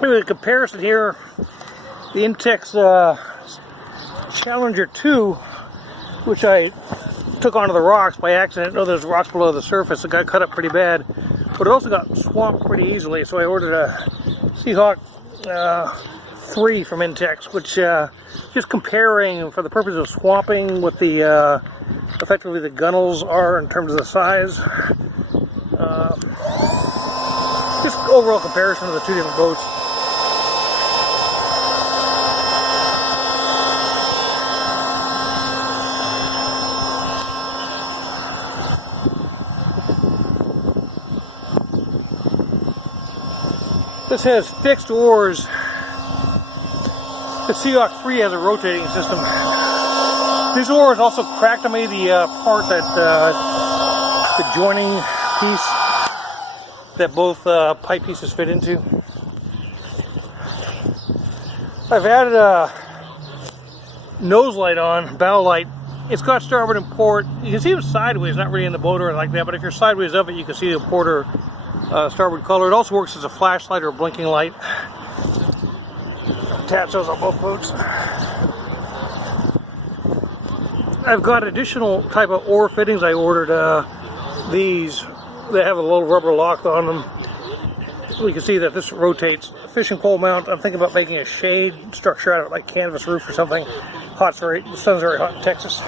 Anyway, comparison here, the Intex Challenger 2, which I took onto the rocks by accident. I know there's rocks below the surface. It got cut up pretty bad, but it also got swamped pretty easily. So I ordered a Seahawk 3 from Intex, which just comparing for the purpose of swamping what the effectively the gunnels are in terms of the size. Just overall comparison of the two different boats. This has fixed oars. The Seahawk 3 has a rotating system. These oars also cracked on me the part that the joining piece that both pipe pieces fit into. I've added a nose light on, bow light. It's got starboard and port. You can see them sideways, not really in the boat or like that, but if you're sideways of it, you can see the port or starboard color. It also works as a flashlight or a blinking light. Attach those on both boats. I've got additional type of oar fittings. I ordered these. They have a little rubber lock on them. We can see that this rotates. Fishing pole mount. I'm thinking about making a shade structure out of it, like canvas roof or something. The sun's very hot in Texas.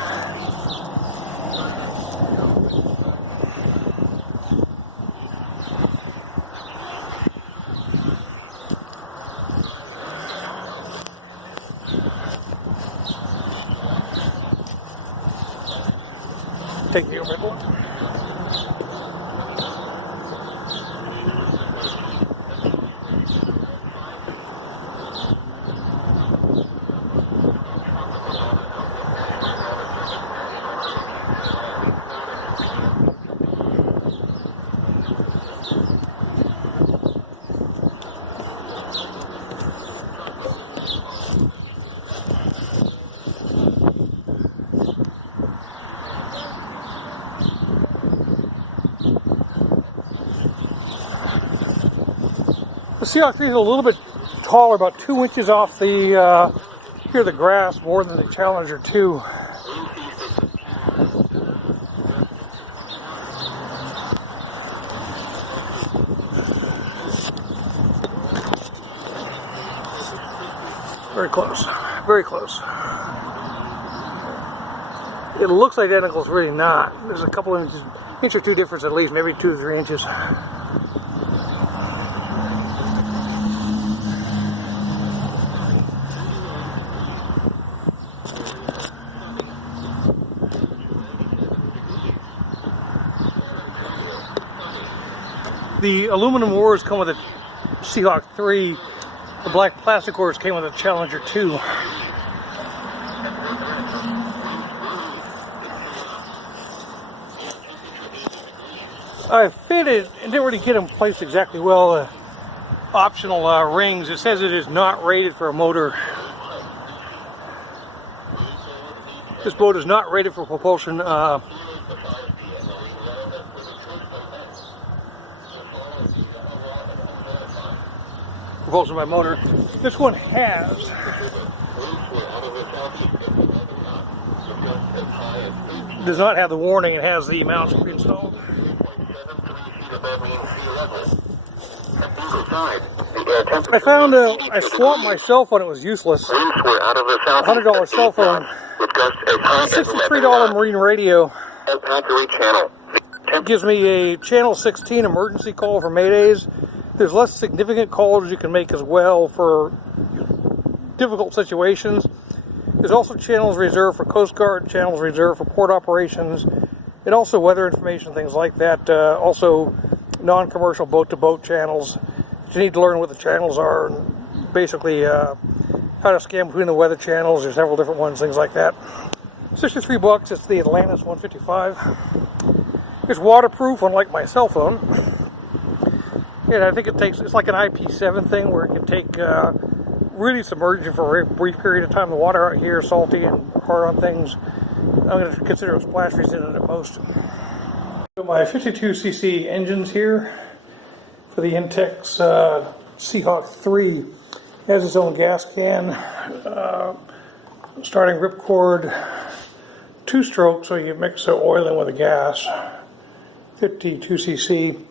Take the overboard. The Seahawk 3 is a little bit taller, about 2 inches off the the grass more than the Challenger 2. Very close, very close. It looks identical, it's really not. There's a couple of inch or two difference at least, maybe 2 or 3 inches. The aluminum oars come with a Seahawk 3. The black plastic oars came with a Challenger 2. I fitted and didn't really get them placed exactly well. Optional rings. It says it is not rated for a motor. This boat is not rated for propulsion. Propulsion by motor. This one has does not have the warning. It has the mounts pre-installed. I found I swapped my cell phone. It was useless. $100 cell phone. $63 marine radio. It gives me a channel 16 emergency call for maydays. There's less significant calls you can make as well for difficult situations. There's also channels reserved for Coast Guard, channels reserved for port operations, and also weather information, things like that. Also non-commercial boat-to-boat channels. You need to learn what the channels are and basically how to scan between the weather channels. There's several different ones, things like that. $63. It's the Atlantis 155. It's waterproof, unlike my cell phone. And I think it's like an IP7 thing where it can take really submerging for a brief period of time. The water out here is salty and hard on things. I'm going to consider it splash resistant at most. So my 52cc engines here for the Intex Seahawk 3 has its own gas can, starting ripcord, 2-stroke, so you mix the oil in with the gas, 52 cc.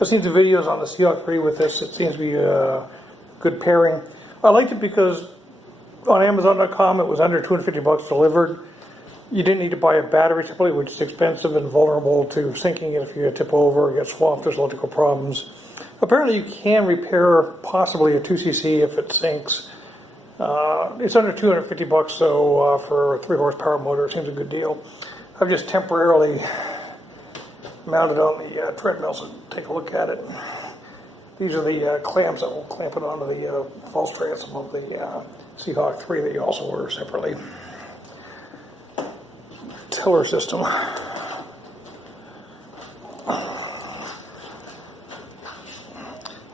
I've seen some videos on the Seahawk 3 with this. It seems to be a good pairing. I liked it because on Amazon.com it was under $250 delivered. You didn't need to buy a battery separately, which is expensive and vulnerable to sinking if you tip over or get swamped. There's electrical problems. Apparently you can repair possibly a 2cc if it sinks. It's under $250, so for a 3-horsepower motor, it seems a good deal. I've just temporarily mounted on the treadmill, so take a look at it. These are the clamps that will clamp it onto the false transom of the Seahawk 3 that you also order separately. Tiller system.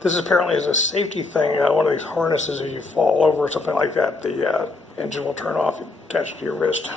This apparently is a safety thing, one of these harnesses. If you fall over or something like that, the engine will turn off attached to your wrist.